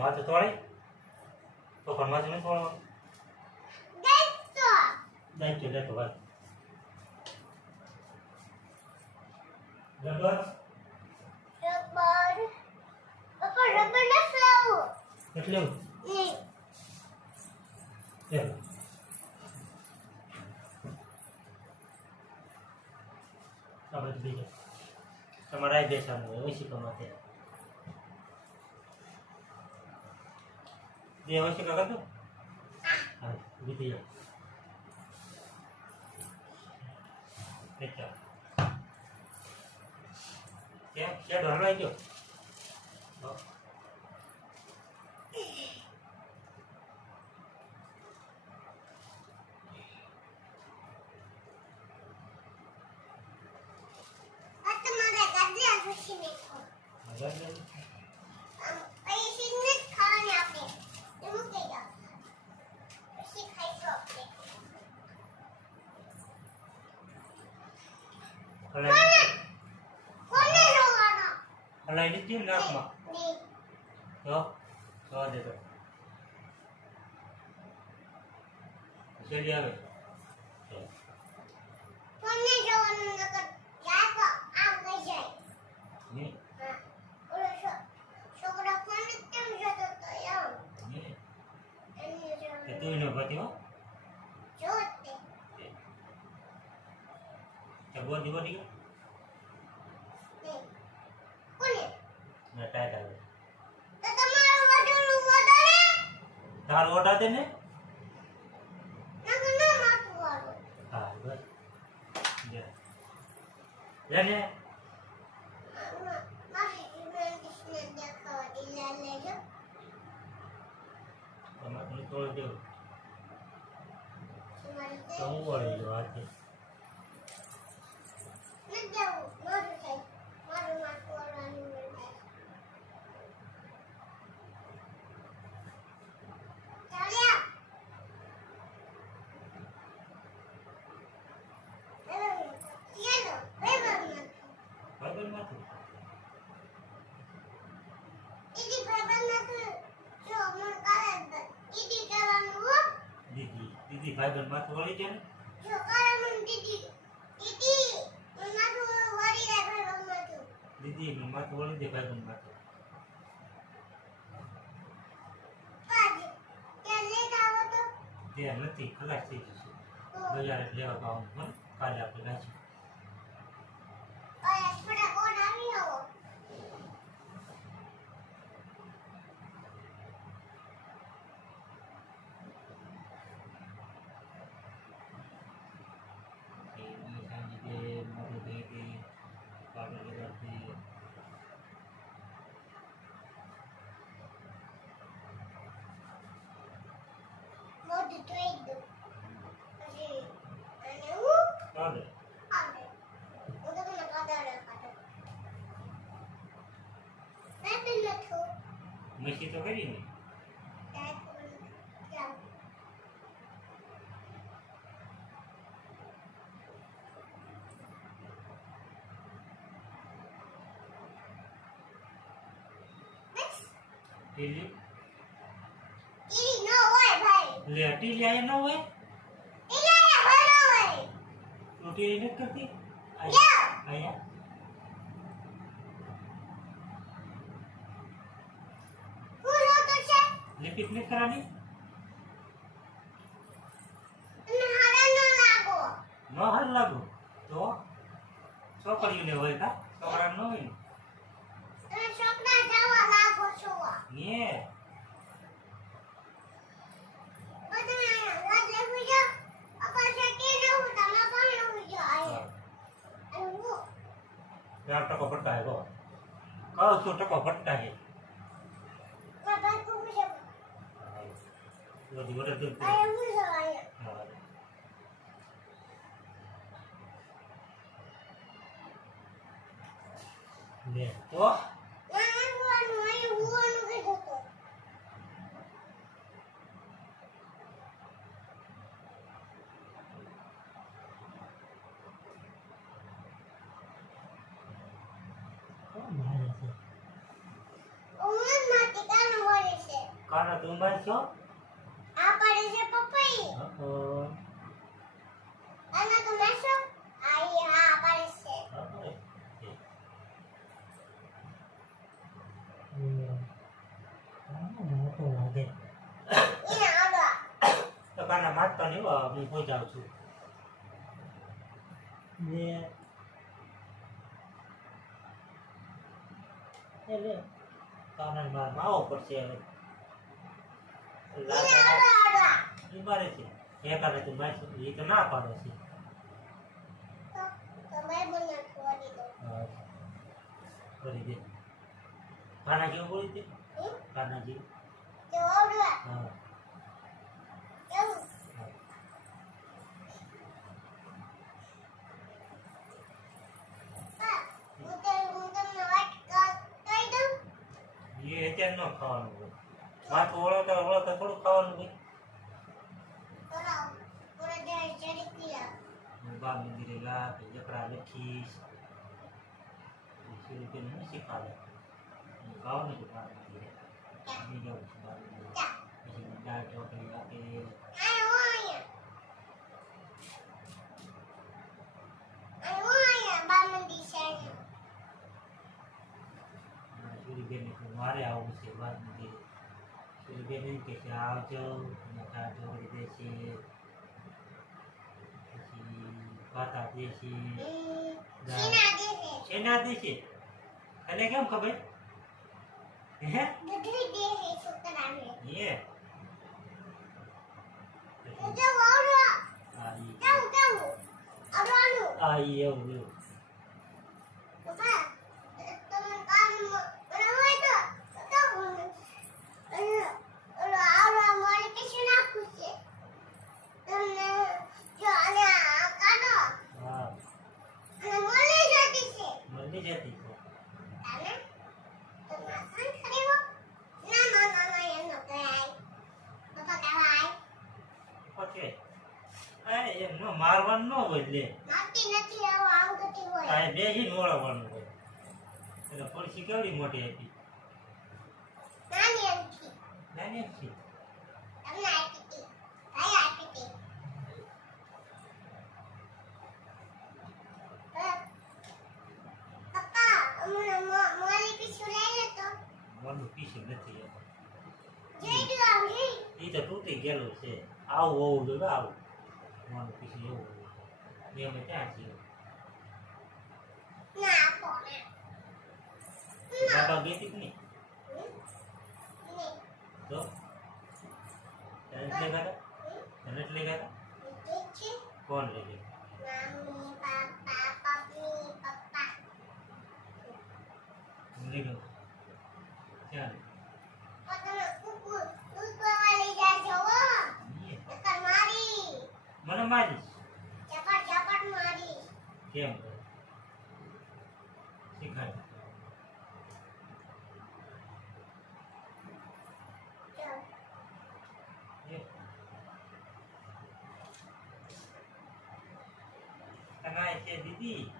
માથું તોડી તો પણ માથું નહીં તોડવાનું. દાયિત્વ લેતો ભાઈ રબર એટલે આપણે બીજું તમારે આવી બેસવાનું હોય ઓછી કમાતે બે ઓછી કાકા તો હા બીજી કેમ શેડ હલવાઈ ગયો હલાઈ દીધી ને નાકમાં તો દે તો શેડી આવે તું ન ભતી હો બોધી બોધી ગયો ટાઈટ આવે તારું ઓટા દે ને હા બસ લે ને થોડું દેવું તો હું વળી ગયો હાથે દીદી ભાઈ માથું વળી છે ને દીદી માથું વળી દે ભાઈ માથું ત્યાં નથી ખલાસ થઈ જશે બજારે લેવા પાવાનું પણ કાલે આપણે નાખીએ મસ્તી તો કરી ને ટીલી નો હોય ભાઈ લે ટીલી આયા ન હોય તું ટીલી નથી કરતી આયા लिपिक नहीं करानी न हर लागो तो छोकरियों ने होय का छोकरा न होय छोकरा जावा लागो छोवा ये यार टको फटका है वो कहो तो टको फटका है वो दिवार पे आया मुझे आया ले तो Umur mati kan boleh sih. તું મારશો આ પડે છે પપઈ અને તું મેસો આ પડે છે મોટો લાગે ઈ આડો તો કાના મારતો નહીં હો હું કોઈ જાઉં છું ને એટલે કાના માર માવો પડશે હવે ઈ આડો ઈ મારે છે એકાને તું મારશે એ તો ના પાડે છે તો મેં મને છોડી દો કરી દે કાના કેવું બોલી દે કાનાજી તો આડો હા એવું હું તમને વાત કહી દઉં એ અત્યારે ન ખાવાનું હોય માથું ઓળો તો થોડું ખાવાનું હોય બોલાવ પૂરે દેહ જડી ગયા હું બા મંદિરે લા કે જકડા લખીશ શું કે નહીં શીખાડે હું ગાઉં ને તો બા મંદિરે હું જાઉં છું બા મંદિરે પછી મને દાળ ઢોકળી આપે સૂર્યબેન મારે આવું છે બા મંદિરે સૂર્યબેન એમ કે છે આવજો અને દાળ ઢોકળી દેશે પછી પાતા દેશે શેના દેશે તને કેમ ખબર હે એ આ ઈ એવું એવું હા મળી જતી છે પછી એમ નો મારવાનું ન હોય લે આ બેસીને ઓળવવાનું હોય એટલે પડસી કેવડી મોટી હતી નાની હતી મનનું પીસું નથી એ તો તૂટી ગયેલું છે આવું હોવું જોઈએ આવું મનનું પીસું એવું મેં અમે ત્યાં છીએ બાબા ગેતી નહીં તો તને એટલે ગયા તને એટલે ગયા કોણ લઈ ગયું લઈ ગયો ક્યાં મને મારીશ કેમ શીખાડ તને છે દીદી